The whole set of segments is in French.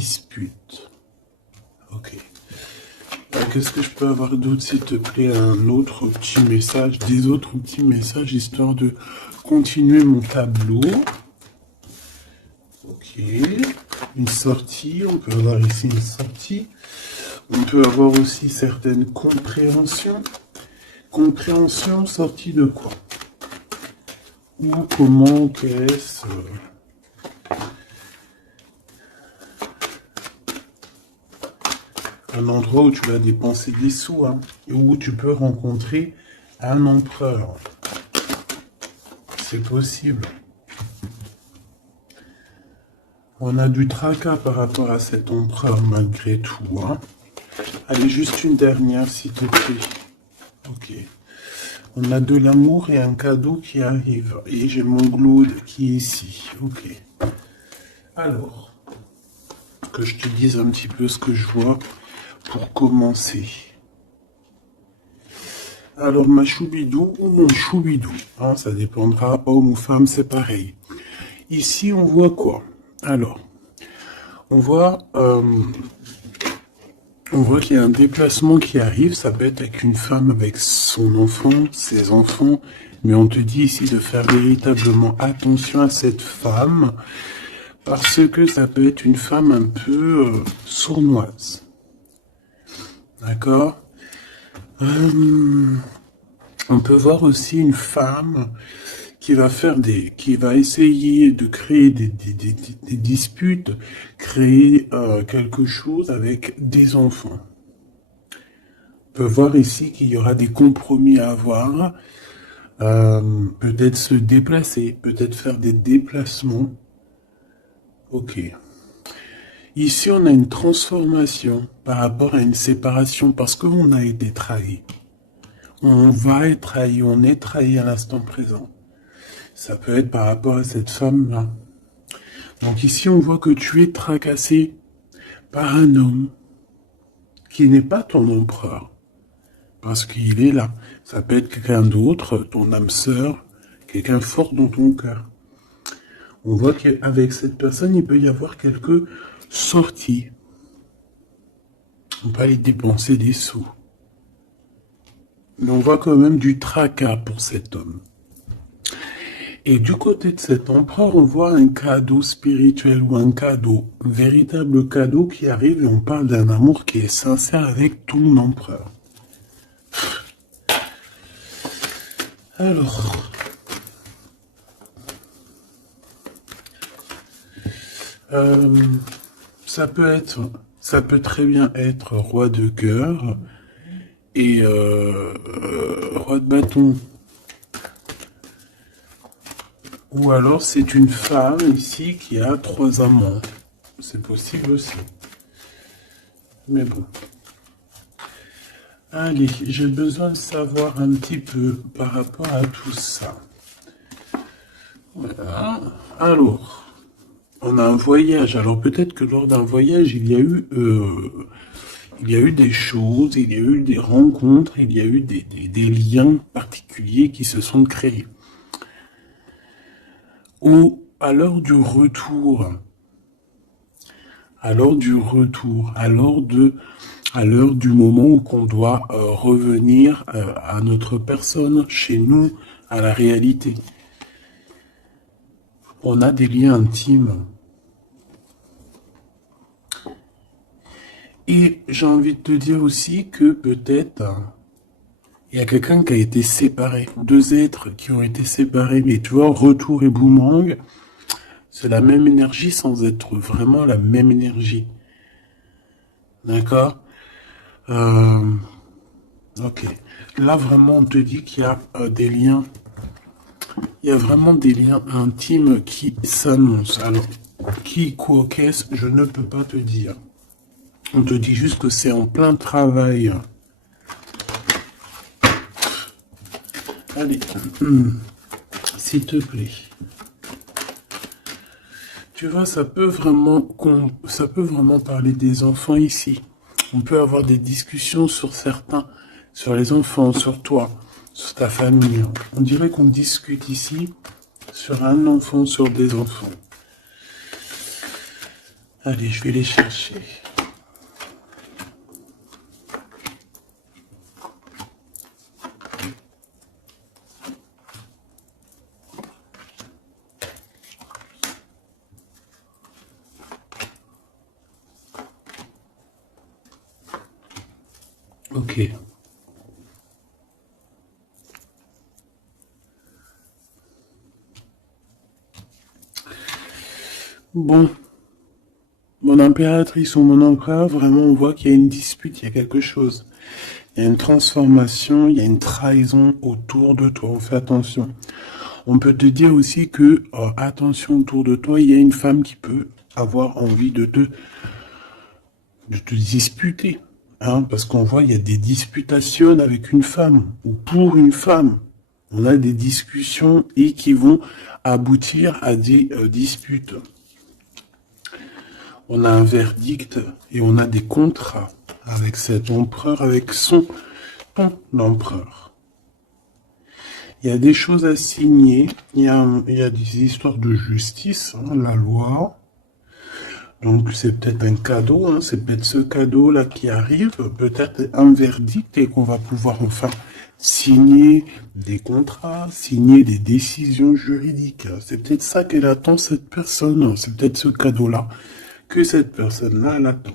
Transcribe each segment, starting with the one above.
dispute. Ok. Qu'est-ce que je peux avoir d'autre, s'il te plaît? Un autre petit message, des autres petits messages, histoire de continuer mon tableau. Ok. Une sortie, on peut avoir ici une sortie. On peut avoir aussi certaines compréhensions. Compréhension, sortie de quoi? Ou comment, qu'est-ce... Un endroit où tu vas dépenser des sous, hein, et où tu peux rencontrer un empereur. C'est possible. On a du tracas par rapport à cet empereur malgré tout. Hein. Allez, juste une dernière, s'il te plaît. Ok. On a de l'amour et un cadeau qui arrive. Et j'ai mon Glaude qui est ici. Ok. Alors, que je te dise un petit peu ce que je vois pour commencer. Alors, ma choubidou ou mon choubidou, hein, ça dépendra, homme ou femme, c'est pareil. Ici, on voit quoi? Alors, on voit qu'il y a un déplacement qui arrive. Ça peut être avec une femme, avec son enfant, ses enfants. Mais on te dit ici de faire véritablement attention à cette femme, parce que ça peut être une femme un peu sournoise. D'accord? On peut voir aussi une femme qui va essayer de créer des disputes, créer quelque chose avec des enfants. On peut voir ici qu'il y aura des compromis à avoir, peut-être se déplacer, peut-être faire des déplacements. Ok. Ici, on a une transformation par rapport à une séparation parce qu'on a été trahi. On va être trahi, on est trahi à l'instant présent. Ça peut être par rapport à cette femme-là. Donc ici, on voit que tu es tracassé par un homme qui n'est pas ton empereur. Parce qu'il est là. Ça peut être quelqu'un d'autre, ton âme sœur, quelqu'un fort dans ton cœur. On voit qu'avec cette personne, il peut y avoir quelques sorties. On peut aller dépenser des sous. Mais on voit quand même du tracas pour cet homme. Et du côté de cet empereur, on voit un cadeau spirituel ou un cadeau, un véritable cadeau qui arrive et on parle d'un amour qui est sincère avec ton empereur. Alors, ça peut très bien être roi de cœur et roi de bâton. Ou alors c'est une femme ici qui a 3 amants. C'est possible aussi. Mais bon. Allez, j'ai besoin de savoir un petit peu par rapport à tout ça. Voilà. Alors, on a un voyage. Alors peut-être que lors d'un voyage, il y a eu des choses, il y a eu des rencontres, il y a eu des liens particuliers qui se sont créés. Ou à l'heure du retour, à l'heure du moment où qu'on doit revenir à notre personne, chez nous, à la réalité. On a des liens intimes. Et j'ai envie de te dire aussi que peut-être il y a quelqu'un qui a été séparé. 2 êtres qui ont été séparés. Mais tu vois, retour et boomerang, c'est la même énergie sans être vraiment la même énergie. D'accord? Ok. Là, vraiment, on te dit qu'il y a des liens. Il y a vraiment des liens intimes qui s'annoncent. Alors, qui, quoi, qu'est-ce, je ne peux pas te dire. On te dit juste que c'est en plein travail. Allez, s'il te plaît. Tu vois, ça peut vraiment parler des enfants ici. On peut avoir des discussions sur les enfants, sur toi, sur ta famille. On dirait qu'on discute ici sur un enfant, sur des enfants. Allez, je vais les chercher. Ok. Bon, mon impératrice ou mon empereur, vraiment on voit qu'il y a une dispute, il y a quelque chose. Il y a une transformation, il y a une trahison autour de toi, on fait attention. On peut te dire aussi que, attention, autour de toi, il y a une femme qui peut avoir envie de te disputer. Hein, parce qu'on voit, il y a des disputations avec une femme ou pour une femme. On a des discussions et qui vont aboutir à des disputes. On a un verdict et on a des contrats avec cet empereur, avec ton empereur. Il y a des choses à signer, il y a des histoires de justice, hein, la loi. Donc c'est peut-être un cadeau, hein, c'est peut-être ce cadeau-là qui arrive, peut-être un verdict et qu'on va pouvoir enfin signer des contrats, signer des décisions juridiques. C'est peut-être ça qu'elle attend, cette personne, c'est peut-être ce cadeau-là que cette personne-là attend.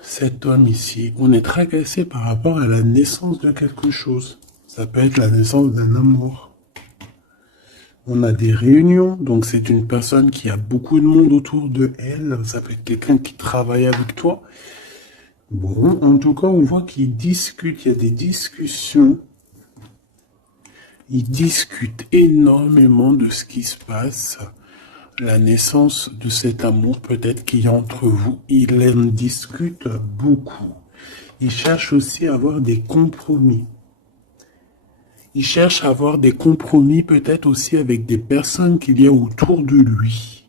Cet homme ici, on est tracassé par rapport à la naissance de quelque chose. Ça peut être la naissance d'un amour. On a des réunions, donc c'est une personne qui a beaucoup de monde autour de elle. Ça peut être quelqu'un qui travaille avec toi. Bon, en tout cas, on voit qu'ils discutent, il y a des discussions. Ils discutent énormément de ce qui se passe. La naissance de cet amour peut-être qu'il y a entre vous. Ils en discutent beaucoup. Ils cherchent aussi à avoir des compromis. Il cherche à avoir des compromis peut-être aussi avec des personnes qu'il y a autour de lui.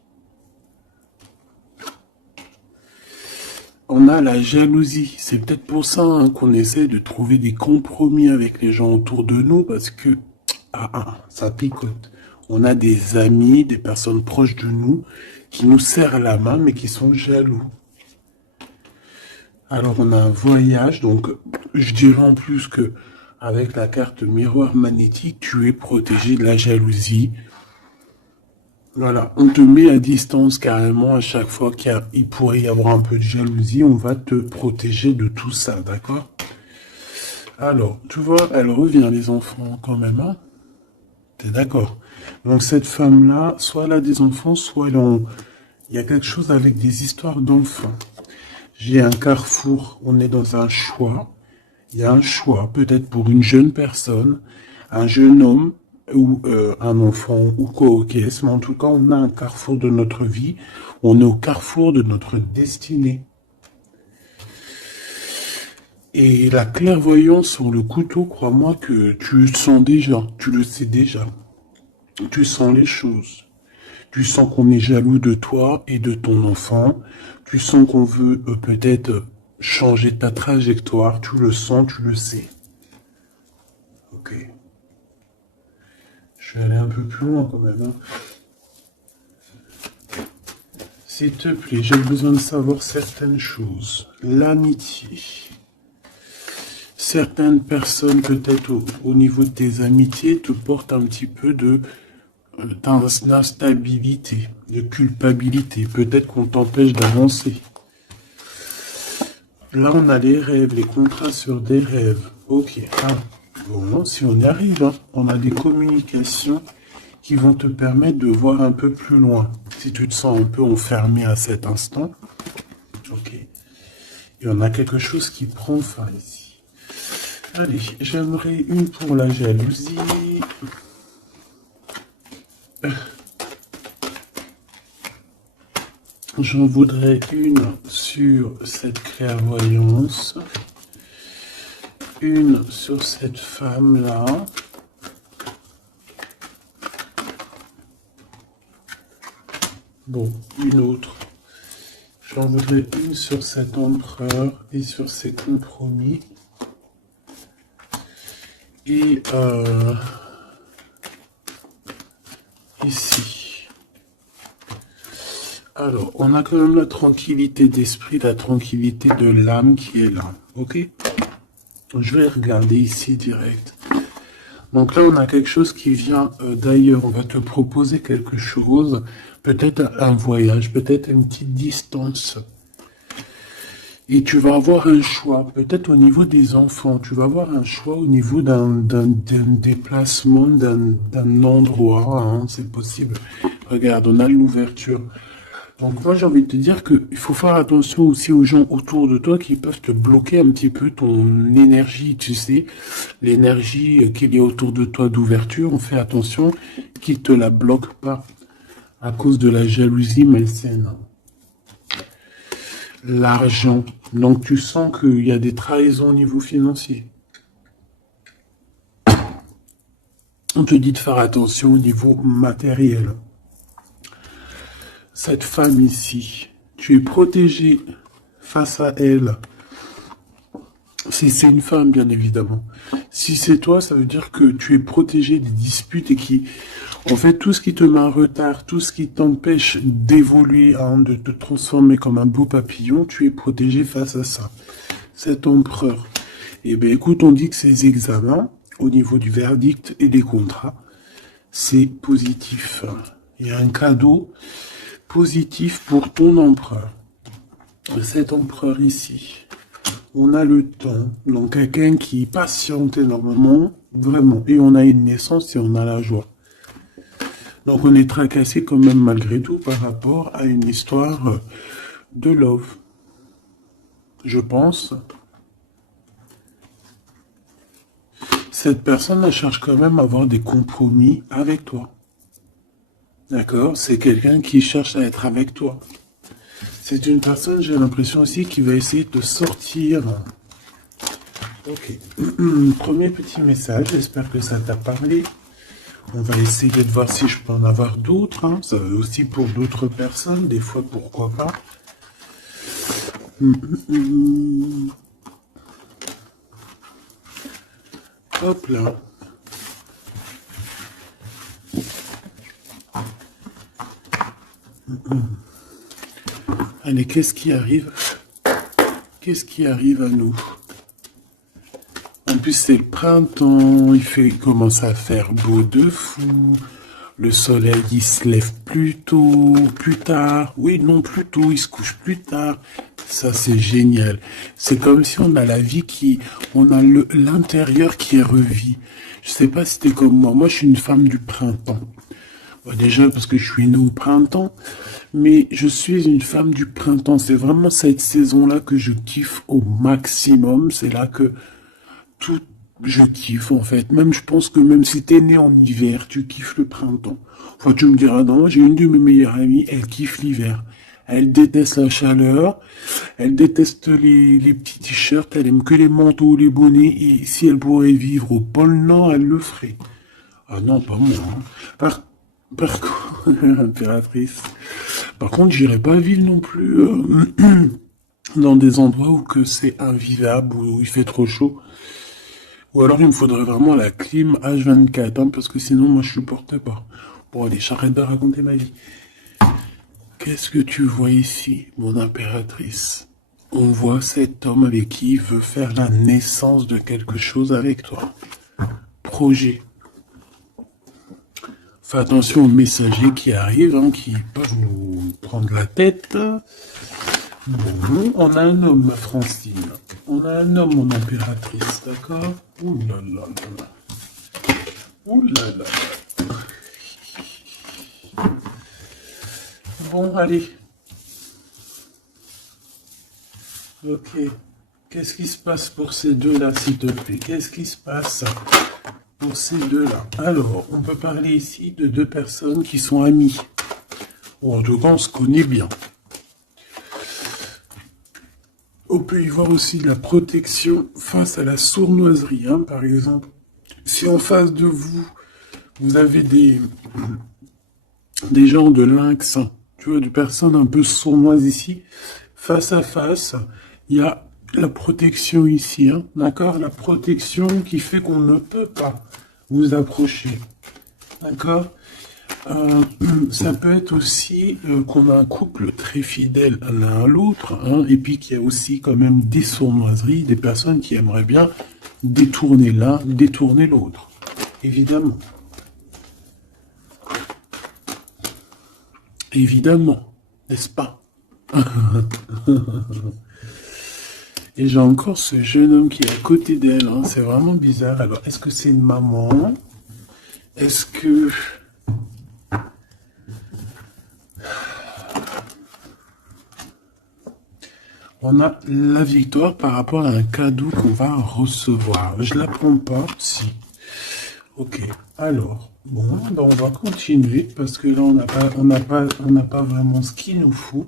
On a la jalousie. C'est peut-être pour ça hein, qu'on essaie de trouver des compromis avec les gens autour de nous parce que ça picote. On a des amis, des personnes proches de nous qui nous serrent la main mais qui sont jaloux. Alors on a un voyage, donc je dirais en plus que avec la carte miroir magnétique, tu es protégé de la jalousie. Voilà, on te met à distance carrément à chaque fois qu'il pourrait y avoir un peu de jalousie, on va te protéger de tout ça, d'accord? Alors, tu vois, elle revient les enfants quand même, hein? T'es d'accord? Donc cette femme-là, soit elle a des enfants, soit il y a quelque chose avec des histoires d'enfants. J'ai un carrefour, on est dans un choix. Il y a un choix, peut-être pour une jeune personne, un jeune homme ou un enfant ou quoi qu'est-ce, mais en tout cas, on a un carrefour de notre vie, on est au carrefour de notre destinée. Et la clairvoyance sur le couteau, crois-moi que tu le sens déjà, tu le sais déjà. Tu sens les choses. Tu sens qu'on est jaloux de toi et de ton enfant. Tu sens qu'on veut peut-être changer ta trajectoire. Tu le sens, tu le sais. Ok. Je vais aller un peu plus loin quand même. Hein. S'il te plaît, j'ai besoin de savoir certaines choses. L'amitié. Certaines personnes, peut-être au niveau de tes amitiés, te portent un petit peu d'instabilité, de culpabilité. Peut-être qu'on t'empêche d'avancer. Là, on a les rêves, les contrats sur des rêves. Ok. Ah. Bon, si on y arrive, hein, on a des communications qui vont te permettre de voir un peu plus loin. Si tu te sens un peu enfermé à cet instant. Ok. Et on a quelque chose qui prend fin ici. Allez, j'aimerais une pour la jalousie. J'en voudrais une sur cette clairvoyance. Une sur cette femme-là. Bon, une autre. J'en voudrais une sur cet empereur et sur ses compromis. Et ici. Alors, on a quand même la tranquillité d'esprit, la tranquillité de l'âme qui est là, ok? Je vais regarder ici direct. Donc là, on a quelque chose qui vient d'ailleurs. On va te proposer quelque chose, peut-être un voyage, peut-être une petite distance. Et tu vas avoir un choix, peut-être au niveau des enfants. Tu vas avoir un choix au niveau d'un déplacement, d'un endroit. Hein, c'est possible. Regarde, on a l'ouverture. Donc moi, j'ai envie de te dire qu'il faut faire attention aussi aux gens autour de toi qui peuvent te bloquer un petit peu ton énergie, tu sais, l'énergie qu'il y a autour de toi d'ouverture. On fait attention qu'ils te la bloquent pas à cause de la jalousie malsaine. L'argent. Donc tu sens qu'il y a des trahisons au niveau financier. On te dit de faire attention au niveau matériel. Cette femme ici, tu es protégé face à elle. Si c'est une femme, bien évidemment. Si c'est toi, ça veut dire que tu es protégé des disputes et qui, en fait, tout ce qui te met en retard, tout ce qui t'empêche d'évoluer, hein, de te transformer comme un beau papillon, tu es protégé face à ça. Cet empereur. Eh bien, écoute, on dit que ces examens, au niveau du verdict et des contrats, c'est positif. Il y a un cadeau positif pour ton empereur. Cet empereur ici. On a le temps, donc quelqu'un qui patiente énormément, vraiment. Et on a une naissance et on a la joie. Donc on est tracassé quand même malgré tout par rapport à une histoire de love. Je pense. Cette personne, elle cherche quand même à avoir des compromis avec toi. D'accord? C'est quelqu'un qui cherche à être avec toi. C'est une personne, j'ai l'impression aussi, qui va essayer de sortir. Ok. Premier petit message, j'espère que ça t'a parlé. On va essayer de voir si je peux en avoir d'autres. Hein. Ça veut aussi pour d'autres personnes, des fois, pourquoi pas. Hop là. Allez, qu'est-ce qui arrive? Qu'est-ce qui arrive à nous? En plus, c'est le printemps, il commence à faire beau de fou. Le soleil, il se lève plus tôt, plus tard. Oui, non, plus tôt, il se couche plus tard. Ça, c'est génial. C'est comme si on a la vie on a l'intérieur qui est revu. Je sais pas si t'es comme moi. Moi, je suis une femme du printemps. Bon, déjà, parce que je suis née au printemps. Mais je suis une femme du printemps. C'est vraiment cette saison-là que je kiffe au maximum. C'est là que je kiffe en fait. Même je pense que même si t'es né en hiver, tu kiffes le printemps. Enfin, tu me diras, non, j'ai une de mes meilleures amies, elle kiffe l'hiver. Elle déteste la chaleur, elle déteste les petits t-shirts, elle aime que les manteaux, les bonnets, et si elle pourrait vivre au pôle Nord, elle le ferait. Ah non, pas moi. Hein. Par contre, impératrice. Par contre, j'irai pas vivre non plus dans des endroits où que c'est invivable, où il fait trop chaud. Ou alors il me faudrait vraiment la clim H24, hein, parce que sinon moi je supporte pas. Bon allez, j'arrête de raconter ma vie. Qu'est-ce que tu vois ici, mon impératrice? On voit cet homme avec qui il veut faire la naissance de quelque chose avec toi. Projet. Fais attention aux messagers qui arrivent, hein, qui peuvent nous prendre la tête. Bon, on a un homme, ma Francine. On a un homme, mon impératrice, d'accord? Ouh là là là. Ouh là là. Bon, allez. Ok. Qu'est-ce qui se passe pour ces deux-là, s'il te plaît? Qu'est-ce qui se passe pour ces deux-là? Alors, on peut parler ici de deux personnes qui sont amies. Ou en tout cas, on se connaît bien. On peut y voir aussi la protection face à la sournoiserie. Hein, par exemple, si en face de vous, vous avez des gens de lynx, tu vois, des personnes un peu sournoises ici, face à face, il y a la protection ici, hein, d'accord? La protection qui fait qu'on ne peut pas vous approcher, d'accord? Euh, Ça peut être aussi qu'on a un couple très fidèle l'un à l'autre, hein, et puis qu'il y a aussi quand même des sournoiseries, des personnes qui aimeraient bien détourner l'un, détourner l'autre. Évidemment. Évidemment. N'est-ce pas? Et j'ai encore ce jeune homme qui est à côté d'elle, hein. C'est vraiment bizarre. Alors, est-ce que c'est une maman? Est-ce que... On a la victoire par rapport à un cadeau qu'on va recevoir. Je la prends pas, si. Ok. Alors, bon, ben on va continuer parce que là on n'a pas vraiment ce qu'il nous faut.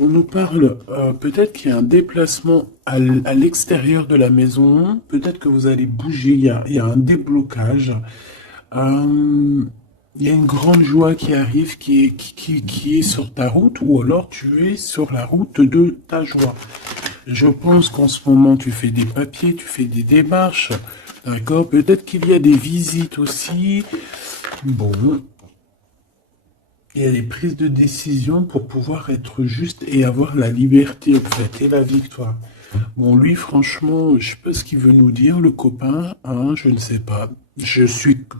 On nous parle peut-être qu'il y a un déplacement à l'extérieur de la maison. Peut-être que vous allez bouger. Il y a un déblocage. Euh, il y a une grande joie qui arrive, qui est sur ta route, ou alors tu es sur la route de ta joie. Je pense qu'en ce moment, tu fais des papiers, tu fais des démarches, d'accord? Peut-être qu'il y a des visites aussi. Bon, il y a des prises de décision pour pouvoir être juste et avoir la liberté, en fait, et la victoire. Bon, lui, franchement, je sais pas ce qu'il veut nous dire, le copain, hein, je ne sais pas.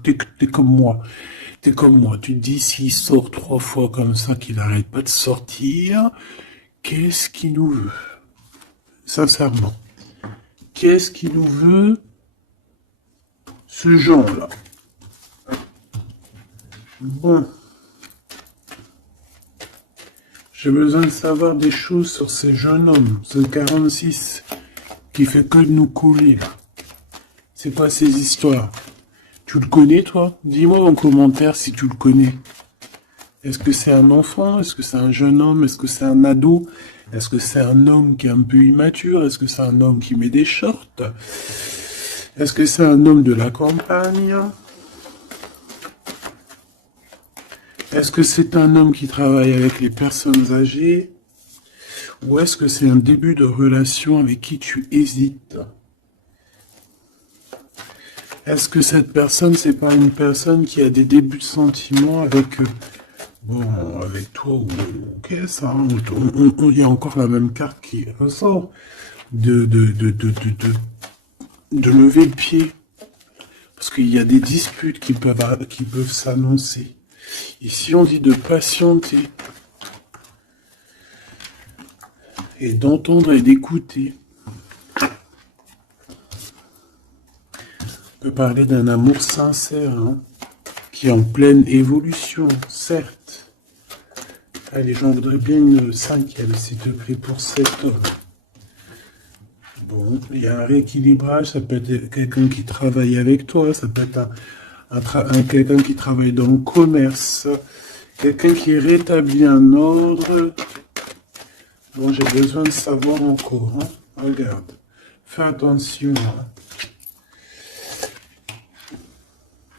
T'es comme moi. T'es comme moi. Tu te dis, s'il sort 3 fois comme ça, qu'il n'arrête pas de sortir, qu'est-ce qu'il nous veut? Sincèrement. Qu'est-ce qu'il nous veut, ce genre-là? Bon. J'ai besoin de savoir des choses sur ce jeune homme, ce 46, qui fait que de nous couler, là. C'est quoi ces histoires? Tu le connais, toi? Dis-moi en commentaire si tu le connais. Est-ce que c'est un enfant? Est-ce que c'est un jeune homme? Est-ce que c'est un ado? Est-ce que c'est un homme qui est un peu immature? Est-ce que c'est un homme qui met des shorts? Est-ce que c'est un homme de la campagne? Est-ce que c'est un homme qui travaille avec les personnes âgées? Ou est-ce que c'est un début de relation avec qui tu hésites? Est-ce que cette personne, c'est pas une personne qui a des débuts de sentiments avec, bon, avec toi ou ok, ça, il y a encore la même carte qui ressort de lever le pied. Parce qu'il y a des disputes qui peuvent s'annoncer. Ici, on dit de patienter et d'entendre et d'écouter. On peut parler d'un amour sincère, hein, qui est en pleine évolution, certes. Allez, j'en voudrais bien une 5e, s'il te plaît, pour cet homme. Bon, il y a un rééquilibrage, ça peut être quelqu'un qui travaille avec toi, ça peut être quelqu'un qui travaille dans le commerce, quelqu'un qui rétablit un ordre. Bon, j'ai besoin de savoir encore, hein. Regarde, fais attention, hein.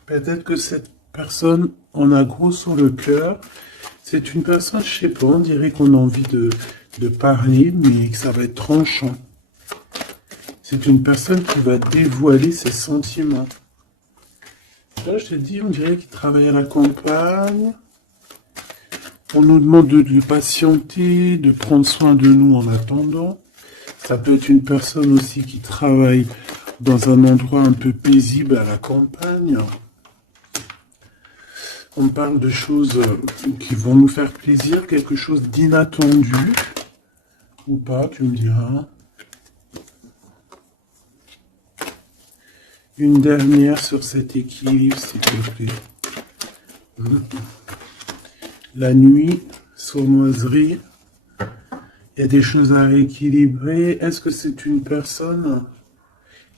Peut-être que cette personne en a gros sur le cœur. C'est une personne, je sais pas, on dirait qu'on a envie de parler, mais que ça va être tranchant. C'est une personne qui va dévoiler ses sentiments. Là, je te dis, on dirait qu'il travaille à la campagne. On nous demande de patienter, de prendre soin de nous en attendant. Ça peut être une personne aussi qui travaille dans un endroit un peu paisible à la campagne. On parle de choses qui vont nous faire plaisir, quelque chose d'inattendu. Ou pas, tu me diras. Une dernière sur cet équilibre, s'il te plaît. La nuit, sournoiserie. Il y a des choses à rééquilibrer. Est-ce que c'est une personne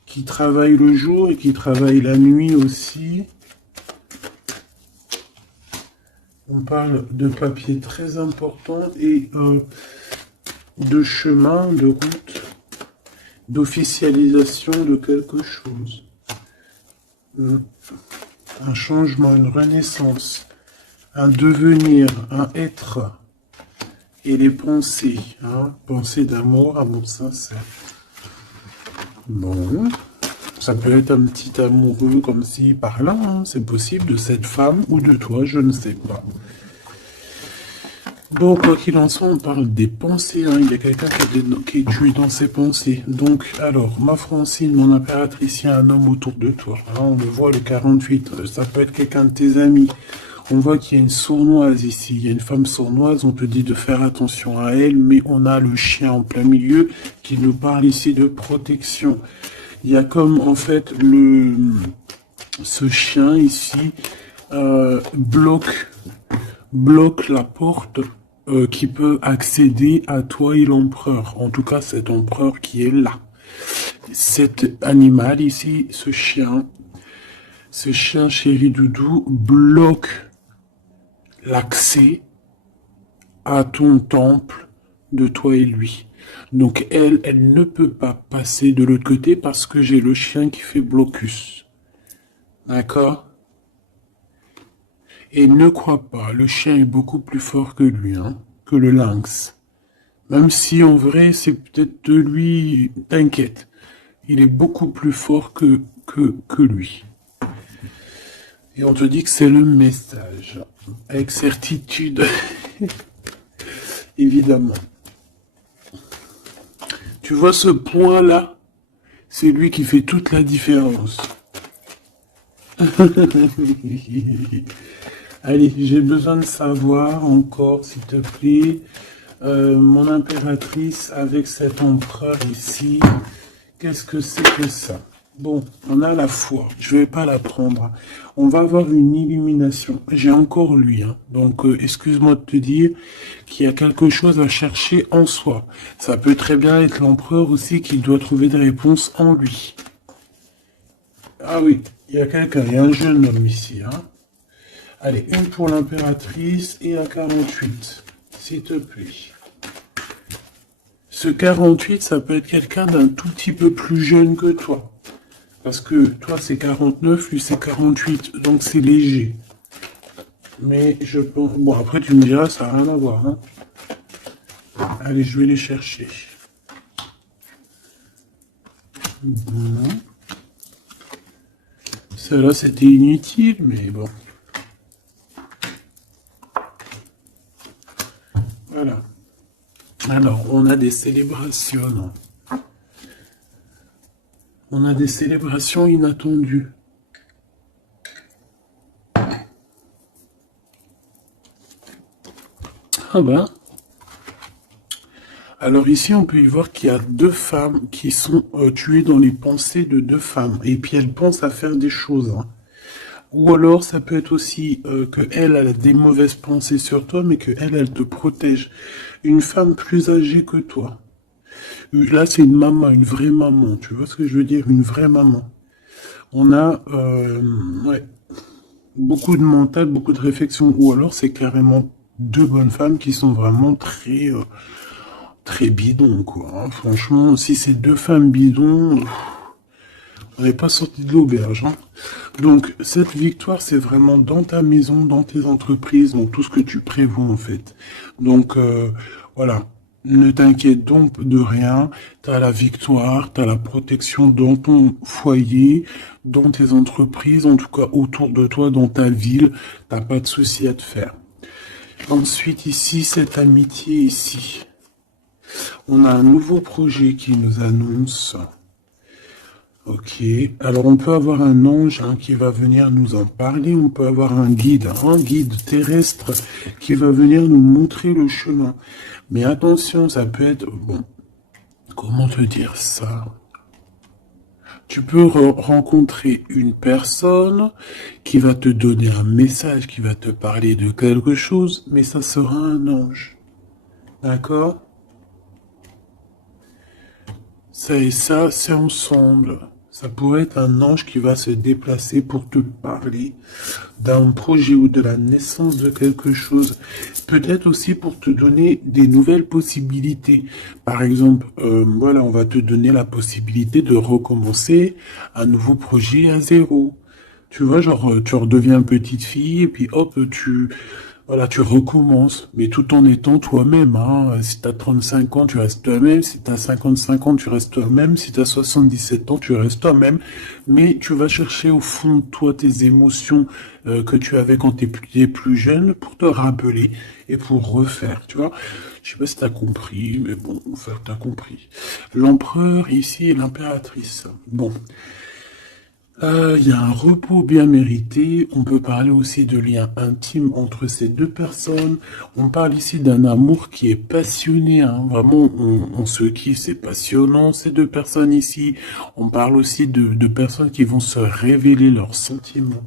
qui travaille le jour et qui travaille la nuit aussi? On parle de papier très important et de chemin, de route, d'officialisation de quelque chose. Un changement, une renaissance, un devenir, un être. Et les pensées, hein, pensées d'amour, amour sincère. Bon, Ça peut être un petit amoureux comme si par là, hein, c'est possible, de cette femme ou de toi, je ne sais pas. Bon, quoi qu'il en soit, on parle des pensées, hein. Il y a quelqu'un qui est tué dans ses pensées. Donc, alors, ma Francine, mon impératrice, il y a un homme autour de toi. Hein, on le voit, le 48. Ça peut être quelqu'un de tes amis. On voit qu'il y a une sournoise ici. Il y a une femme sournoise, on te dit de faire attention à elle, mais on a le chien en plein milieu qui nous parle ici de protection. Il y a comme, en fait, ce chien ici bloque la porte qui peut accéder à toi et l'empereur. En tout cas, cet empereur qui est là. Cet animal ici, ce chien chéri doudou, bloque l'accès à ton temple de toi et lui. Donc elle ne peut pas passer de l'autre côté parce que j'ai le chien qui fait blocus. D'accord? Et ne crois pas, le chien est beaucoup plus fort que lui, hein, que le lynx. Même si en vrai, c'est peut-être de lui, t'inquiète. Il est beaucoup plus fort que lui. Et on te dit que c'est le message. Avec certitude. Évidemment. Tu vois ce point-là? C'est lui qui fait toute la différence. Allez, j'ai besoin de savoir encore, s'il te plaît, mon impératrice avec cet empereur ici, qu'est-ce que c'est que ça? Bon, on a la foi, je vais pas la prendre. On va avoir une illumination. J'ai encore lui, hein. Donc excuse-moi de te dire qu'il y a quelque chose à chercher en soi. Ça peut très bien être l'empereur aussi qui doit trouver des réponses en lui. Ah oui, il y a quelqu'un, il y a un jeune homme ici, hein. Allez, une pour l'impératrice et un 48, s'il te plaît. Ce 48, ça peut être quelqu'un d'un tout petit peu plus jeune que toi. Parce que toi, c'est 49, lui, c'est 48, donc c'est léger. Mais je pense... Bon, après, tu me diras, ça n'a rien à voir, hein. Allez, je vais les chercher. Bon. Celle-là, c'était inutile, mais bon. Voilà. Alors, on a des célébrations. On a des célébrations inattendues. Ah ben. Alors ici, on peut y voir qu'il y a deux femmes qui sont tuées dans les pensées de deux femmes. Et puis elles pensent à faire des choses, hein. Ou alors, ça peut être aussi que elle a des mauvaises pensées sur toi, mais que elle te protège. Une femme plus âgée que toi. Là, c'est une maman, une vraie maman. Tu vois ce que je veux dire? Une vraie maman. On a ouais, beaucoup de mental, beaucoup de réflexion. Ou alors, c'est carrément deux bonnes femmes qui sont vraiment très bidons, quoi, hein. Franchement, si c'est deux femmes bidons... On n'est pas sorti de l'auberge, hein. Donc, cette victoire, c'est vraiment dans ta maison, dans tes entreprises, dans tout ce que tu prévois, en fait. Donc, voilà. Ne t'inquiète donc de rien. Tu as la victoire, tu as la protection dans ton foyer, dans tes entreprises, en tout cas autour de toi, dans ta ville. T'as pas de souci à te faire. Ensuite, ici, cette amitié ici. On a un nouveau projet qui nous annonce... Ok, alors on peut avoir un ange, hein, qui va venir nous en parler, on peut avoir un guide terrestre qui va venir nous montrer le chemin. Mais attention, ça peut être... Bon, comment te dire ça? Tu peux rencontrer une personne qui va te donner un message, qui va te parler de quelque chose, mais ça sera un ange. D'accord? Ça et ça, c'est ensemble. Ça pourrait être un ange qui va se déplacer pour te parler d'un projet ou de la naissance de quelque chose. Peut-être aussi pour te donner des nouvelles possibilités. Par exemple, voilà, on va te donner la possibilité de recommencer un nouveau projet à zéro. Tu vois, genre, tu redeviens petite fille et puis hop, Voilà, tu recommences, mais tout en étant toi-même. Hein. Si tu as 35 ans, tu restes toi-même. Si tu as 55 ans, tu restes toi-même. Si tu as 77 ans, tu restes toi-même. Mais tu vas chercher au fond de toi tes émotions que tu avais quand tu étais plus jeune pour te rappeler et pour refaire, tu vois. Je sais pas si tu as compris, mais bon, enfin, tu as compris. L'empereur ici et l'impératrice. Bon. Il y a un repos bien mérité. On peut parler aussi de liens intimes entre ces deux personnes. On parle ici d'un amour qui est passionné. Hein. Vraiment, on se kiffe, c'est passionnant, ces deux personnes ici. On parle aussi de personnes qui vont se révéler leurs sentiments.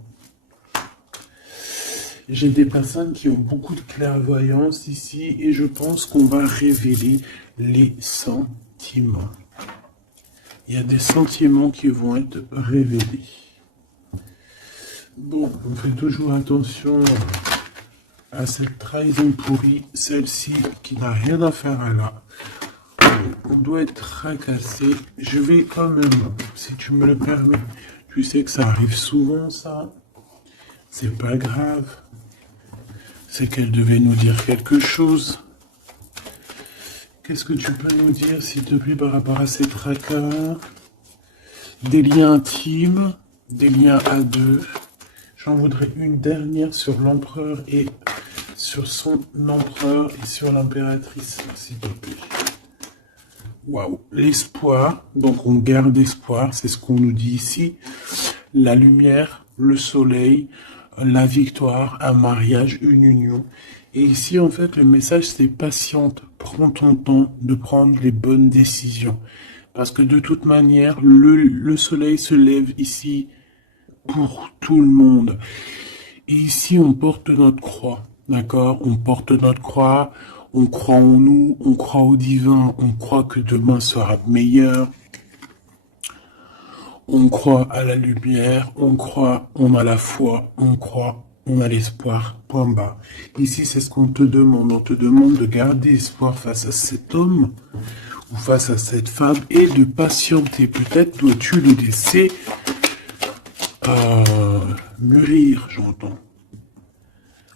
J'ai des personnes qui ont beaucoup de clairvoyance ici et je pense qu'on va révéler les sentiments. Il y a des sentiments qui vont être révélés. Bon, on fait toujours attention à cette trahison pourrie, celle-ci qui n'a rien à faire là. On doit être tracassé. Je vais quand même, si tu me le permets, tu sais que ça arrive souvent ça. C'est pas grave. C'est qu'elle devait nous dire quelque chose. Qu'est-ce que tu peux nous dire, s'il te plaît, par rapport à ces tracas? Des liens intimes, des liens à deux. J'en voudrais une dernière sur l'empereur et sur son empereur et sur l'impératrice, s'il te plaît. Waouh, l'espoir. Donc on garde espoir, c'est ce qu'on nous dit ici. La lumière, le soleil, la victoire, un mariage, une union. Et ici, en fait, le message, c'est patiente. Prends ton temps de prendre les bonnes décisions. Parce que de toute manière, le soleil se lève ici pour tout le monde. Et ici, on porte notre croix. D'accord? On porte notre croix. On croit en nous. On croit au divin. On croit que demain sera meilleur. On croit à la lumière, on croit, on a la foi, on croit, on a l'espoir, point bas. Ici, c'est ce qu'on te demande. On te demande de garder espoir face à cet homme ou face à cette femme et de patienter. Peut-être dois-tu le laisser mûrir, j'entends.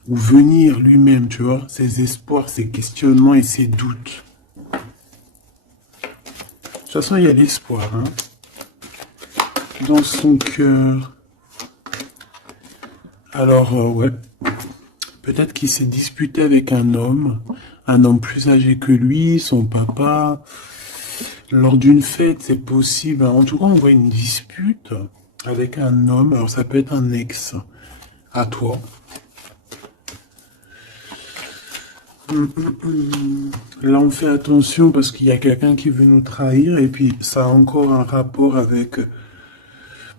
Ou venir lui-même, tu vois, ses espoirs, ses questionnements et ses doutes. De toute façon, il y a l'espoir, hein. Dans son cœur. Alors, ouais. Peut-être qu'il s'est disputé avec un homme plus âgé que lui, son papa. Lors d'une fête, c'est possible. En tout cas, on voit une dispute avec un homme. Alors, ça peut être un ex à toi. Là, on fait attention parce qu'il y a quelqu'un qui veut nous trahir et puis ça a encore un rapport avec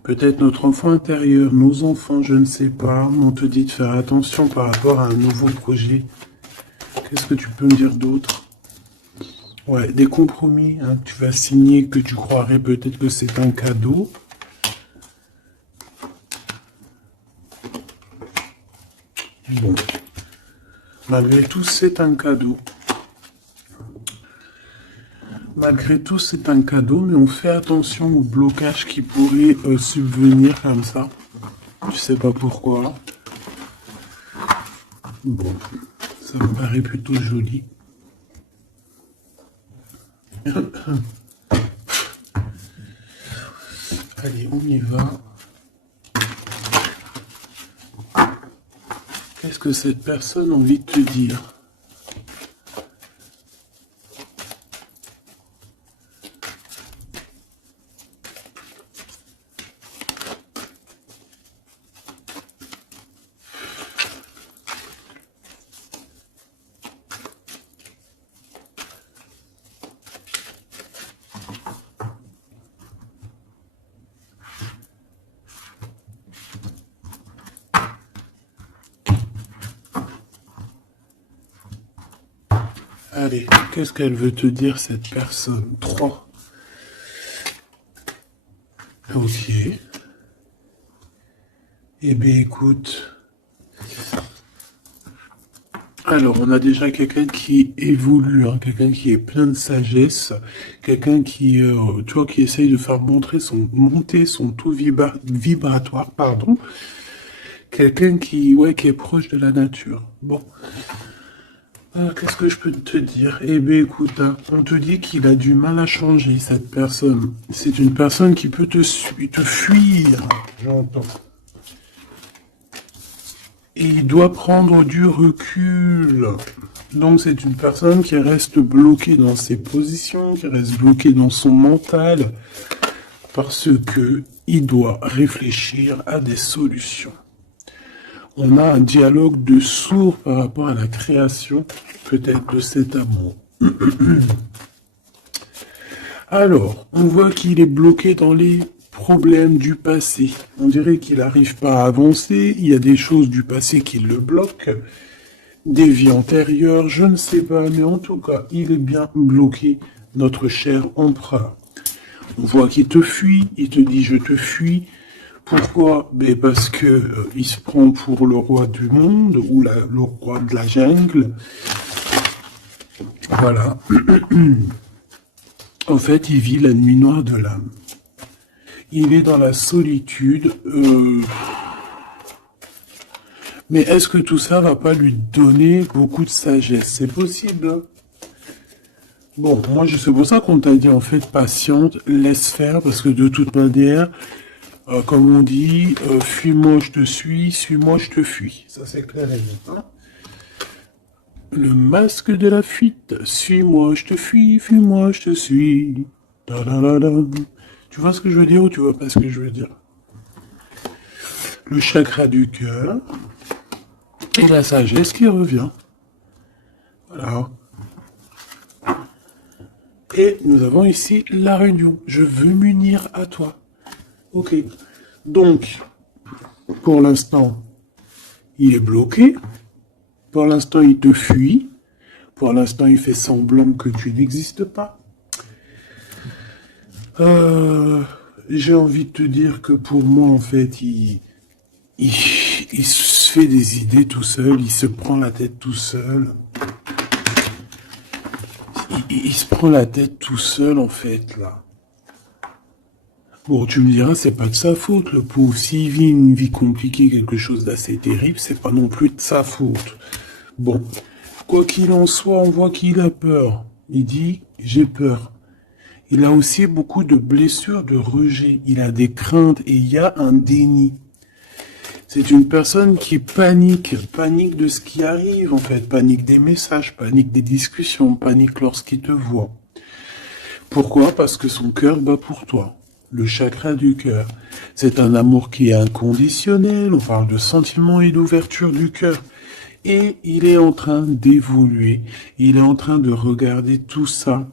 peut-être notre enfant intérieur, nos enfants, je ne sais pas. On te dit de faire attention par rapport à un nouveau projet. Qu'est-ce que tu peux me dire d'autre? Ouais, des compromis, hein, tu vas signer que tu croirais peut-être que c'est un cadeau. Bon. Malgré tout, c'est un cadeau. Malgré tout, c'est un cadeau, mais on fait attention aux blocages qui pourraient subvenir comme ça. Je sais pas pourquoi. Bon, ça me paraît plutôt joli. Allez, on y va. Qu'est-ce que cette personne a envie de te dire? Allez, qu'est-ce qu'elle veut te dire, cette personne? 3. Ok. Eh bien, écoute. Alors, on a déjà quelqu'un qui évolue, hein, quelqu'un qui est plein de sagesse, quelqu'un qui, tu vois, qui essaye de faire monter son taux vibratoire, pardon. quelqu'un qui, ouais, qui est proche de la nature. Bon. Qu'est-ce que je peux te dire? Eh bien, écoute, hein, on te dit qu'il a du mal à changer, cette personne. C'est une personne qui peut te fuir, j'entends. Et il doit prendre du recul. Donc, c'est une personne qui reste bloquée dans ses positions, qui reste bloquée dans son mental, parce que il doit réfléchir à des solutions. On a un dialogue de sourds par rapport à la création, peut-être, de cet amour. Alors, on voit qu'il est bloqué dans les problèmes du passé. On dirait qu'il n'arrive pas à avancer, il y a des choses du passé qui le bloquent, des vies antérieures, je ne sais pas, mais en tout cas, il est bien bloqué, notre cher empereur. On voit qu'il te fuit, il te dit « je te fuis ». Pourquoi? Ben parce que il se prend pour le roi du monde ou le roi de la jungle. Voilà. En fait, il vit la nuit noire de l'âme. Il est dans la solitude. Mais est-ce que tout ça va pas lui donner beaucoup de sagesse? C'est possible. Hein. Bon, moi, c'est pour ça qu'on t'a dit, en fait, patiente, laisse faire, parce que de toute manière, comme on dit, fuis-moi, je te suis-moi, je te fuis. Ça, c'est clair et net. Hein. Le masque de la fuite. Suis-moi, je te fuis, fuis-moi, je te suis. Da, da, da, da. Tu vois ce que je veux dire ou tu vois pas ce que je veux dire? Le chakra du cœur. Et la sagesse qui revient. Voilà. Et nous avons ici la réunion. Je veux m'unir à toi. Ok. Donc, pour l'instant, il est bloqué. Pour l'instant, il te fuit. Pour l'instant, il fait semblant que tu n'existes pas. J'ai envie de te dire que pour moi, en fait, il se fait des idées tout seul. Il se prend la tête tout seul. Il se prend la tête tout seul, en fait, là. Bon, tu me diras, c'est pas de sa faute, le pauvre. S'il vit une vie compliquée, quelque chose d'assez terrible, c'est pas non plus de sa faute. Bon, quoi qu'il en soit, on voit qu'il a peur. Il dit, j'ai peur. Il a aussi beaucoup de blessures, de rejet. Il a des craintes et il y a un déni. C'est une personne qui panique de ce qui arrive, en fait. Panique des messages, panique des discussions, panique lorsqu'il te voit. Pourquoi? Parce que son cœur bat pour toi. Le chakra du cœur. C'est un amour qui est inconditionnel, on parle de sentiments et d'ouverture du cœur. Et il est en train d'évoluer, il est en train de regarder tout ça,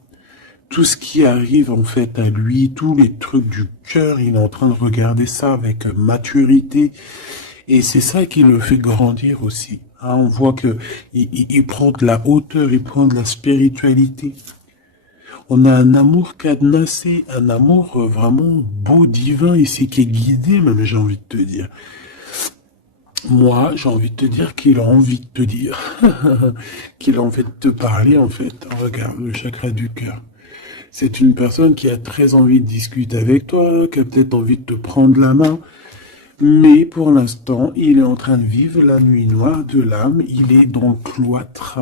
tout ce qui arrive en fait à lui, tous les trucs du cœur, il est en train de regarder ça avec maturité. Et c'est ça qui le fait grandir aussi. Hein, on voit que il prend de la hauteur, il prend de la spiritualité. On a un amour cadenassé, un amour vraiment beau, divin ici, qui est guidé, même j'ai envie de te dire. Moi, j'ai envie de te dire qu'il a envie de te dire, qu'il a envie de te parler en fait. Regarde, le chakra du cœur. C'est une personne qui a très envie de discuter avec toi, qui a peut-être envie de te prendre la main. Mais pour l'instant, il est en train de vivre la nuit noire de l'âme. Il est dans le cloître.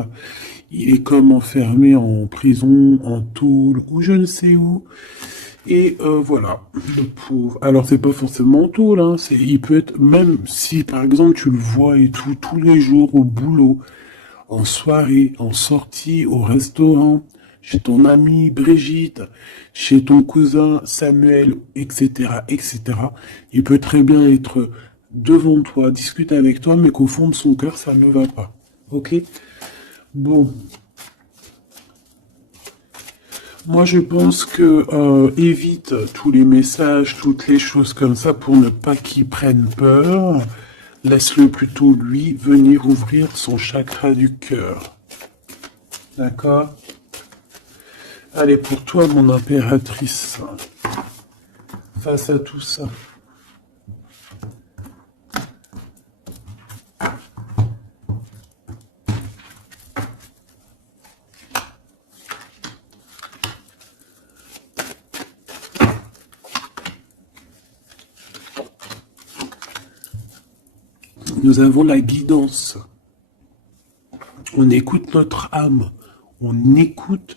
Il est comme enfermé en prison, en tôle, ou je ne sais où. Et voilà, le pauvre. Alors c'est pas forcément en tôle, hein. Il peut être, même si par exemple tu le vois et tout, tous les jours au boulot, en soirée, en sortie, au restaurant, chez ton amie Brigitte, chez ton cousin Samuel, etc., etc. Il peut très bien être devant toi, discuter avec toi, mais qu'au fond de son cœur, ça ne va pas. Ok? Bon. Moi, je pense que évite tous les messages, toutes les choses comme ça pour ne pas qu'il prenne peur. Laisse-le plutôt, lui, venir ouvrir son chakra du cœur. D'accord? Allez, pour toi, mon impératrice, face à tout ça. Nous avons la guidance. On écoute notre âme. On écoute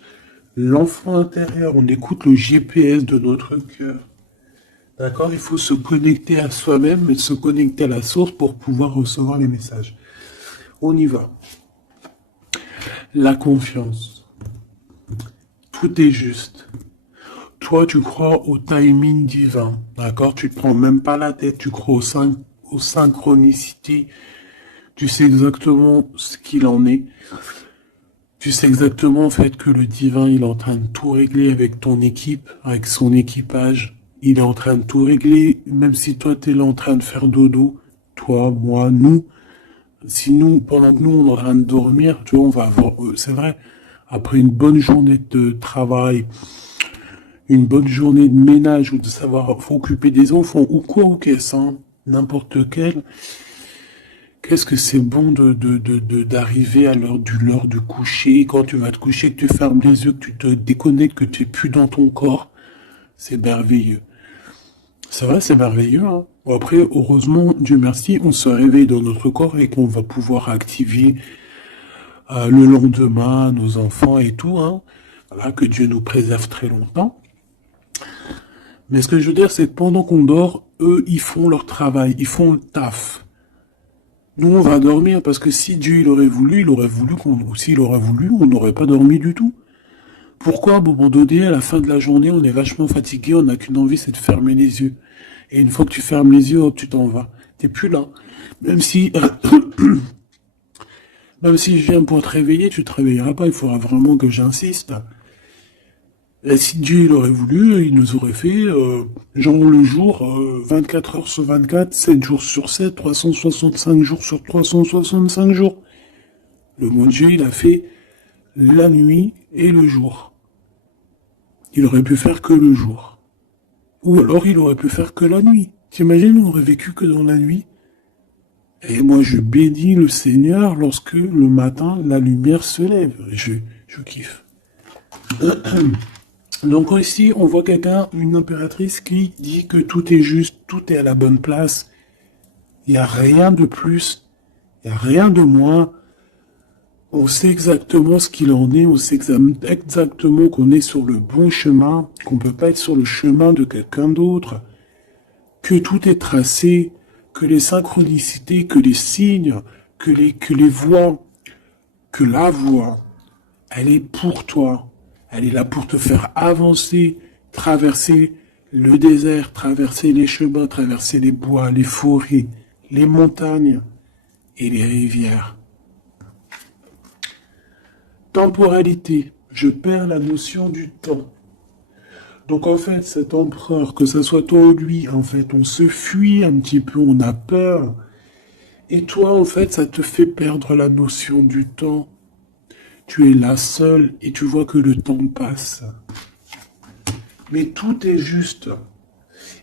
l'enfant intérieur. On écoute le GPS de notre cœur. D'accord? Il faut se connecter à soi-même et se connecter à la source pour pouvoir recevoir les messages. On y va. La confiance. Tout est juste. Toi, tu crois au timing divin. D'accord? Tu te prends même pas la tête. Tu crois aux synchronicités. Tu sais exactement ce qu'il en est. Tu sais exactement, en fait, que le divin, il est en train de tout régler avec ton équipe, avec son équipage. Il est en train de tout régler, même si toi, t'es là en train de faire dodo. Toi, moi, nous. Si nous, pendant que nous, on est en train de dormir, tu vois, on va avoir, c'est vrai, après une bonne journée de travail, une bonne journée de ménage ou de savoir occuper des enfants ou quoi ou qu'est-ce, hein, n'importe quel, qu'est-ce que c'est bon d'arriver à l'heure du coucher, quand tu vas te coucher, que tu fermes les yeux, que tu te déconnectes, que tu es plus dans ton corps. C'est merveilleux. C'est vrai, c'est merveilleux, hein. Bon, après, heureusement, Dieu merci, on se réveille dans notre corps et qu'on va pouvoir activer le lendemain nos enfants et tout, hein. Voilà, que Dieu nous préserve très longtemps. Mais ce que je veux dire, c'est que pendant qu'on dort, eux, ils font leur travail, ils font le taf. Nous, on va dormir parce que si Dieu il aurait voulu s'il aurait voulu, on n'aurait pas dormi du tout. Pourquoi, à un moment donné, à la fin de la journée, on est vachement fatigué, on n'a qu'une envie, c'est de fermer les yeux. Et une fois que tu fermes les yeux, hop, tu t'en vas. T'es plus là. Même si, même si je viens pour te réveiller, tu te réveilleras pas. Il faudra vraiment que j'insiste. Et si Dieu il aurait voulu, il nous aurait fait, genre le jour, 24 heures sur 24, 7 jours sur 7, 365 jours sur 365 jours. Le mon Dieu, il a fait la nuit et le jour. Il aurait pu faire que le jour. Ou alors il aurait pu faire que la nuit. T'imagines, on aurait vécu que dans la nuit. Et moi, je bénis le Seigneur lorsque le matin, la lumière se lève. Je kiffe. Donc ici, on voit quelqu'un, une impératrice qui dit que tout est juste, tout est à la bonne place. Il n'y a rien de plus, il n'y a rien de moins. On sait exactement ce qu'il en est, on sait exactement qu'on est sur le bon chemin, qu'on ne peut pas être sur le chemin de quelqu'un d'autre, que tout est tracé, que les synchronicités, que les signes, que les voix, que la voix, elle est pour toi. Elle est là pour te faire avancer, traverser le désert, traverser les chemins, traverser les bois, les forêts, les montagnes et les rivières. Temporalité, je perds la notion du temps. Donc en fait, cet empereur, que ce soit toi ou lui, en fait, on se fuit un petit peu, on a peur. Et toi, en fait, ça te fait perdre la notion du temps. Tu es là seul et tu vois que le temps passe. Mais tout est juste.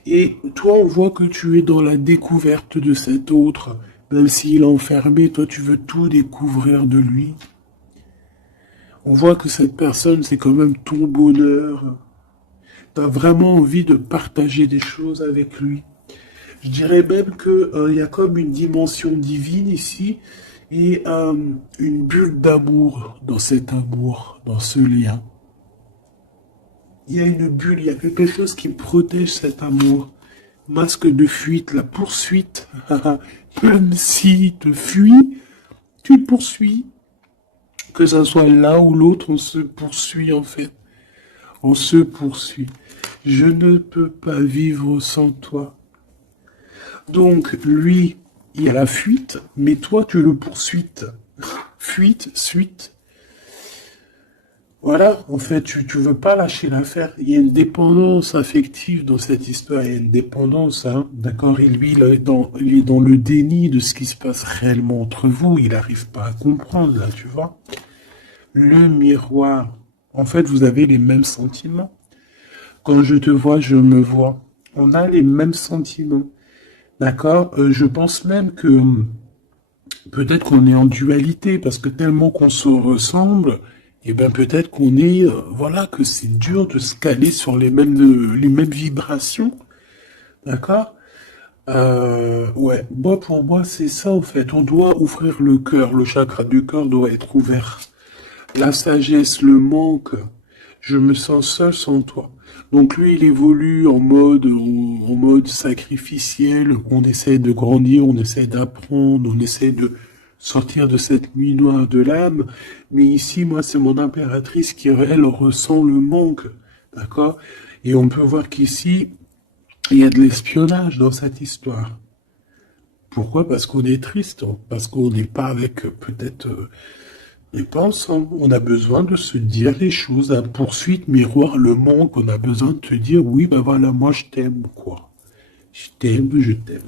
Et toi, on voit que tu es dans la découverte de cet autre. Même s'il est enfermé, toi, tu veux tout découvrir de lui. On voit que cette personne, c'est quand même ton bonheur. Tu as vraiment envie de partager des choses avec lui. Je dirais même qu'il y a comme une dimension divine ici et une bulle d'amour dans cet amour, dans ce lien. Il y a une bulle, il y a quelque chose qui protège cet amour. Masque de fuite, la poursuite. Même s'il te fuit, tu le poursuis. Que ça soit l'un ou l'autre, on se poursuit en fait. On se poursuit. Je ne peux pas vivre sans toi. Donc, lui, il y a la fuite, mais toi, tu le poursuis. Fuite, suite. Voilà, en fait, tu veux pas lâcher l'affaire. Il y a une dépendance affective dans cette histoire. Il y a une dépendance, hein. D'accord? Et lui, il est dans le déni de ce qui se passe réellement entre vous. Il n'arrive pas à comprendre, là, tu vois. Le miroir. En fait, vous avez les mêmes sentiments. Quand je te vois, je me vois. On a les mêmes sentiments. D'accord? Je pense même que peut-être qu'on est en dualité, parce que tellement qu'on se ressemble, et ben peut-être qu'on est, voilà, que c'est dur de se caler sur les mêmes vibrations. D'accord? Ouais, moi pour moi c'est ça en fait. On doit ouvrir le cœur, le chakra du cœur doit être ouvert. La sagesse, le manque, je me sens seul sans toi. Donc lui, il évolue en mode sacrificiel. On essaie de grandir, on essaie d'apprendre, on essaie de sortir de cette nuit noire de l'âme. Mais ici, moi, c'est mon impératrice qui, elle, ressent le manque. D'accord? Et on peut voir qu'ici, il y a de l'espionnage dans cette histoire. Pourquoi? Parce qu'on est triste, parce qu'on n'est pas avec peut-être et pas ensemble. On a besoin de se dire les choses, la poursuite, miroir, le manque. On a besoin de te dire, oui, ben voilà, moi je t'aime, quoi. Je t'aime, je t'aime.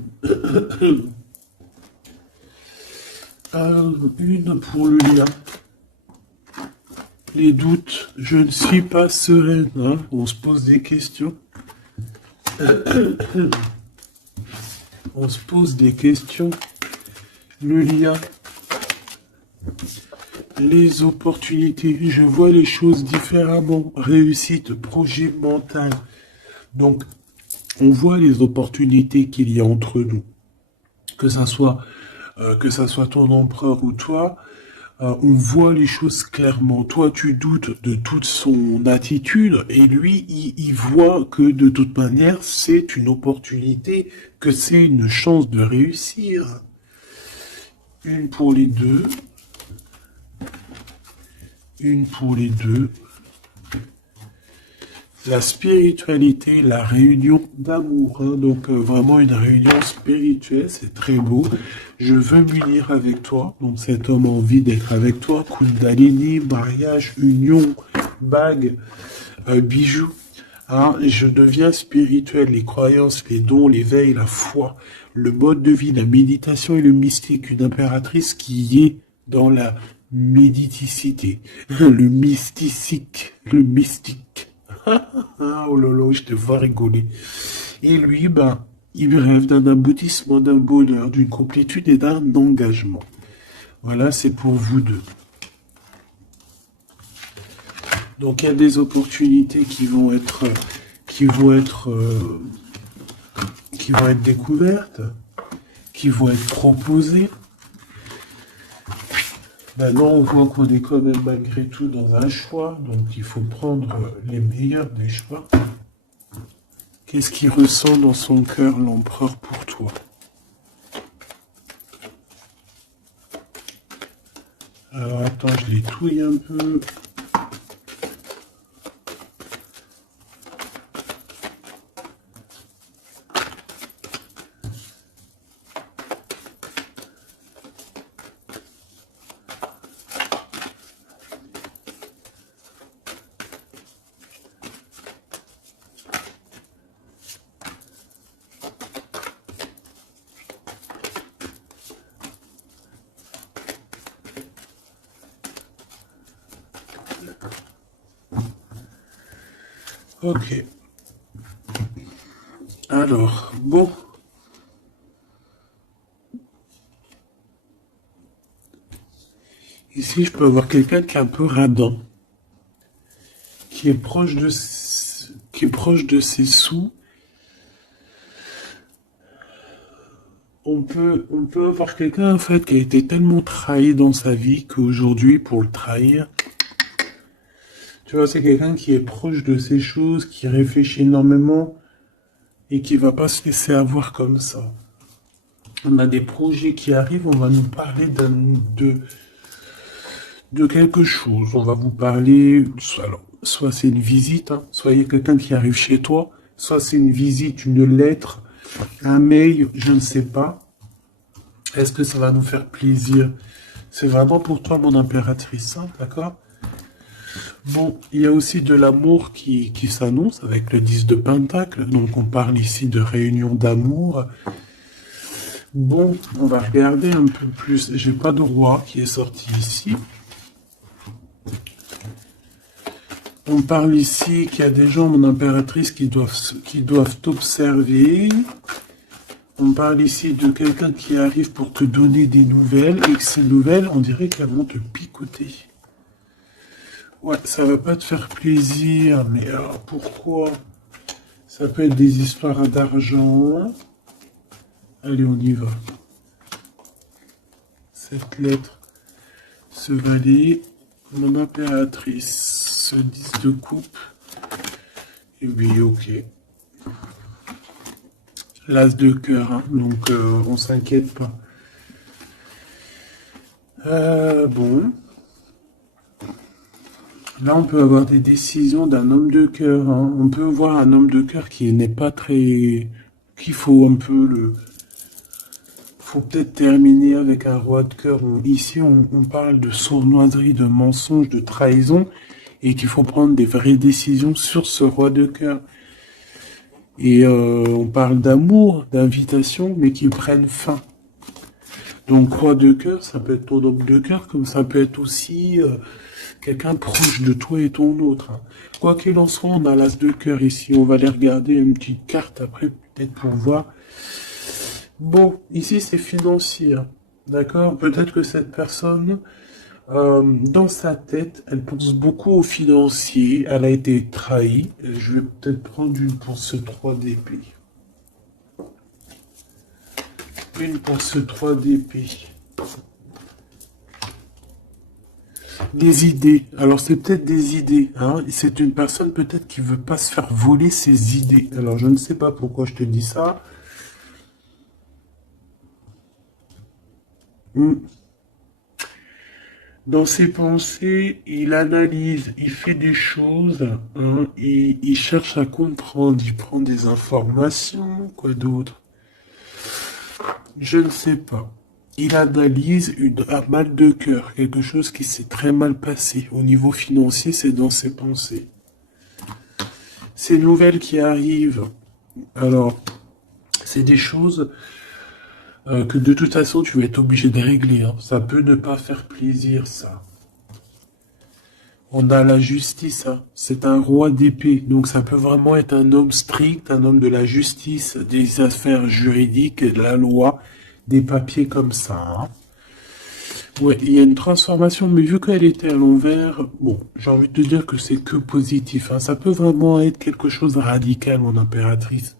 Une pour le lien. Les doutes, je ne suis pas sereine. Hein. On se pose des questions. On se pose des questions. Le lien. Les opportunités, je vois les choses différemment. Réussite, projet mental. Donc, on voit les opportunités qu'il y a entre nous. Que ça soit ton empereur ou toi, on voit les choses clairement. Toi, tu doutes de toute son attitude et lui, il voit que de toute manière, c'est une opportunité, que c'est une chance de réussir. Une pour les deux. Une pour les deux. La spiritualité, la réunion d'amour, hein, donc vraiment une réunion spirituelle, c'est très beau. Je veux m'unir avec toi, donc cet homme a envie d'être avec toi. Kundalini, mariage, union, bague, bijoux. Hein, je deviens spirituel, les croyances, les dons, l'éveil, la foi, le mode de vie, la méditation et le mystique, une impératrice qui est dans la méditicité, le mystique. Oh lolo, je te vois rigoler. Et lui, ben, il rêve d'un aboutissement, d'un bonheur, d'une complétude et d'un engagement. Voilà, c'est pour vous deux. Donc il y a des opportunités qui vont être découvertes, qui vont être proposées. Maintenant, on voit qu'on est quand même malgré tout dans un choix, donc il faut prendre les meilleurs des choix. Qu'est-ce qu'il ressent dans son cœur, l'empereur, pour toi? Alors attends, je les touille un peu. Ok. Alors, bon. Ici, je peux avoir quelqu'un qui est un peu radin, qui est proche de ses sous. On peut avoir quelqu'un, en fait, qui a été tellement trahi dans sa vie qu'aujourd'hui, pour le trahir, tu vois, c'est quelqu'un qui est proche de ses choses, qui réfléchit énormément et qui va pas se laisser avoir comme ça. On a des projets qui arrivent, on va nous parler de quelque chose. On va vous parler, soit c'est une visite, hein, soit il y a quelqu'un qui arrive chez toi, soit c'est une visite, une lettre, un mail, je ne sais pas. Est-ce que ça va nous faire plaisir? C'est vraiment pour toi, mon impératrice, hein, d'accord? Bon, il y a aussi de l'amour qui s'annonce avec le 10 de Pentacle. Donc on parle ici de réunion d'amour. Bon, on va regarder un peu plus. J'ai pas de roi qui est sorti ici. On parle ici qu'il y a des gens, mon impératrice, qui doivent t'observer. On parle ici de quelqu'un qui arrive pour te donner des nouvelles et que ces nouvelles, on dirait qu'elles vont te picoter. Ouais, ça va pas te faire plaisir, mais alors pourquoi? Ça peut être des histoires d'argent. Allez, on y va. Cette lettre, ce valet, mon impératrice, ce 10 de coupe. Et oui, ok. L'as de cœur, hein, donc on s'inquiète pas. Bon. Là, on peut avoir des décisions d'un homme de cœur. Hein. On peut voir un homme de cœur qui n'est pas très... qu'il faut un peu le... faut peut-être terminer avec un roi de cœur. Ici, on parle de sournoiserie, de mensonge, de trahison, et qu'il faut prendre des vraies décisions sur ce roi de cœur. Et on parle d'amour, d'invitation, mais qui prennent fin. Donc, roi de cœur, ça peut être ton homme de cœur, comme ça peut être aussi quelqu'un proche de toi et ton autre. Hein. Quoi qu'il en soit, on a l'as de cœur ici. On va aller regarder une petite carte après, peut-être pour voir. Bon, ici, c'est financier. Hein. D'accord? Peut-être que cette personne, dans sa tête, elle pense beaucoup au financier. Elle a été trahie. Je vais peut-être prendre une pour ce 3 d'épée. Une pour ce 3 d'épée. Des idées. Alors, c'est peut-être des idées. Hein. C'est une personne peut-être qui veut pas se faire voler ses idées. Alors, je ne sais pas pourquoi je te dis ça. Dans ses pensées, il analyse, il fait des choses, hein, il cherche à comprendre, il prend des informations, quoi d'autre? Je ne sais pas. Il analyse un mal de cœur, quelque chose qui s'est très mal passé. Au niveau financier, c'est dans ses pensées. Ces nouvelles qui arrivent, alors, c'est des choses que de toute façon, tu vas être obligé de régler. Hein. Ça peut ne pas faire plaisir, ça. On a la justice, hein. C'est un roi d'épée, donc ça peut vraiment être un homme strict, un homme de la justice, des affaires juridiques, de la loi, des papiers comme ça. Hein. Ouais, il y a une transformation, mais vu qu'elle était à l'envers, bon, j'ai envie de te dire que c'est que positif. Hein. Ça peut vraiment être quelque chose de radical, mon impératrice.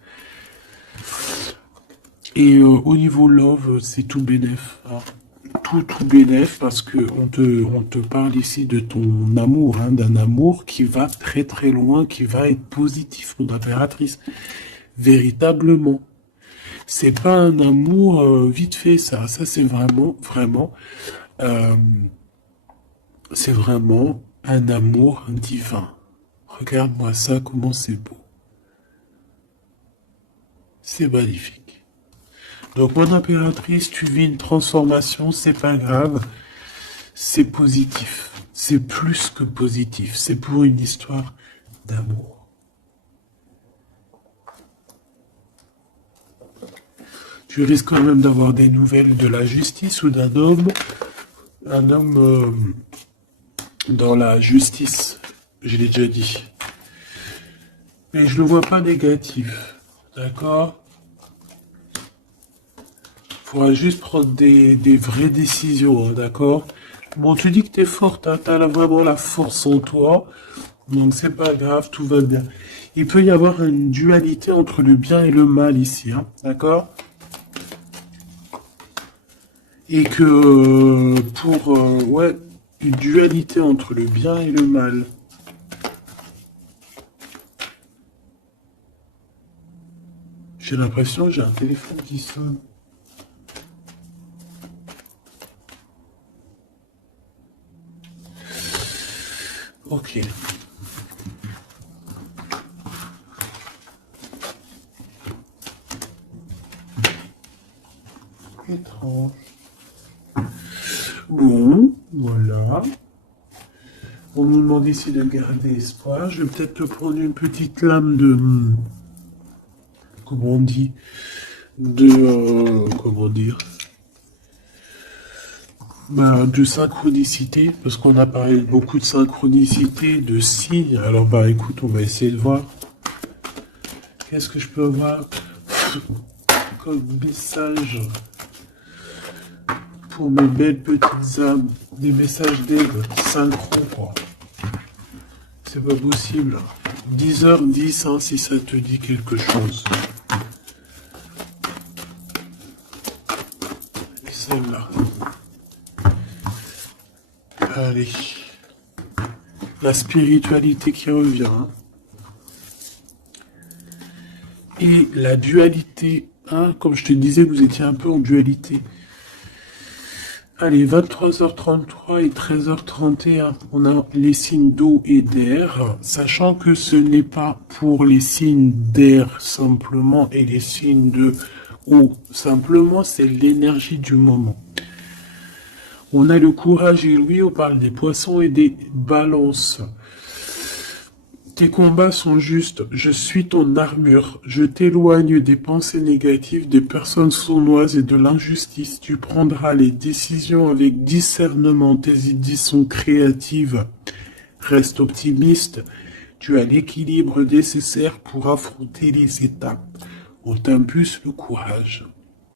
Et au niveau love, c'est tout bénef. Hein. Tout bénef, parce que on te parle ici de ton amour, hein, d'un amour qui va très très loin, qui va être positif, mon impératrice. Véritablement. C'est pas un amour vite fait, ça. Ça, c'est vraiment, euh, c'est vraiment un amour divin. Regarde-moi ça, comment c'est beau. C'est magnifique. Donc, mon impératrice, tu vis une transformation, c'est pas grave. C'est positif. C'est plus que positif. C'est pour une histoire d'amour. Tu risques quand même d'avoir des nouvelles de la justice ou d'un homme. Un homme dans la justice. Je l'ai déjà dit. Mais je le vois pas négatif. D'accord ? Faudra juste prendre des vraies décisions, hein, d'accord? Bon, tu dis que t'es forte, hein, t'as vraiment la force en toi, donc c'est pas grave, tout va bien. Il peut y avoir une dualité entre le bien et le mal ici, hein, d'accord? Et que ouais, une dualité entre le bien et le mal. J'ai l'impression que j'ai un téléphone qui sonne. Ok. Étrange. Bon, voilà. On nous demande ici de garder espoir. Je vais peut-être te prendre une petite lame de... Comment on dit? Comment dire? De synchronicité, parce qu'on a parlé beaucoup de synchronicité, de signes. Alors écoute, on va essayer de voir. Qu'est-ce que je peux avoir comme message pour mes belles petites âmes? Des messages d'aide synchro, quoi. C'est pas possible. 10h10, hein, si ça te dit quelque chose. celle-là. Allez. La spiritualité qui revient. Hein. Et la dualité. Hein, comme je te disais, vous étiez un peu en dualité. Allez, 23h33 et 13h31, on a les signes d'eau et d'air, sachant que ce n'est pas pour les signes d'air simplement et les signes de eau simplement, c'est l'énergie du moment. On a le courage et Louis, on parle des poissons et des balances. Tes combats sont justes, je suis ton armure, je t'éloigne des pensées négatives, des personnes sournoises et de l'injustice. Tu prendras les décisions avec discernement, tes idées sont créatives. Reste optimiste, tu as l'équilibre nécessaire pour affronter les étapes. On t'impulse le courage.